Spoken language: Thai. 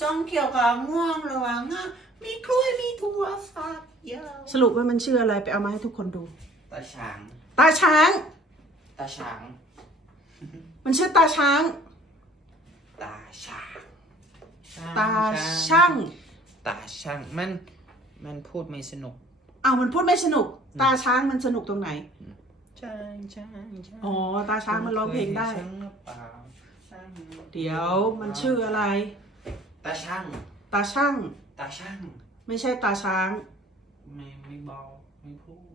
ส้มเขียวกับม่วงระหว่างมีกล้วยมีถั่วฝักยาวสรุปว่ามันชื่ออะไรไปเอามาให้ทุกคนดู ตาช้าง ตาช้าง ตาช้าง มันชื่อตาช้าง ตาช้าง ตาช่าง ตาช่างมันพูดไม่สนุก เอามันพูดไม่สนุก ตาช้างมันสนุกตรงไหน ช้างช้างช้าง อ๋อ ตาช้างมันร้องเพลงได้ ช้างหรือเปล่าช้าง เดี๋ยวมันชื่ออะไร ตาช่าง ตาช่าง ตาช่าง ไม่ใช่ตาช้าง ไม่เบาไม่พูด